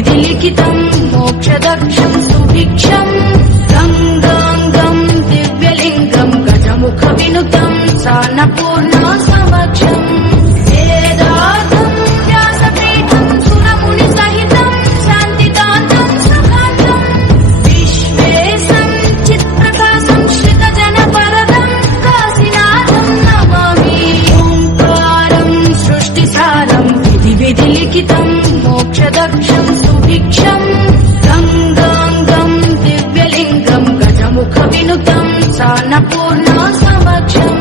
विधि लिखितं मोक्षदक्षं सुभिक्षं गंगांगं दिव्यलिंगं गजमुख विनुतं सान्नपूर्णा समक्षम् वेदार्थं व्यासपीठं सुरमुनिसहितं शान्तिदान्तं सुखान्तं विश्वेशं चित्प्रकाशं श्रितजनवरदं काशीनाथं नमामि ओंकारं सृष्टिसारं विधि लिखितं मोक्षदक्षं सुभिक्षं गंगांगं दिव्यलिंगं गजमुख विनुतं सान्नपूर्णा समक्षम्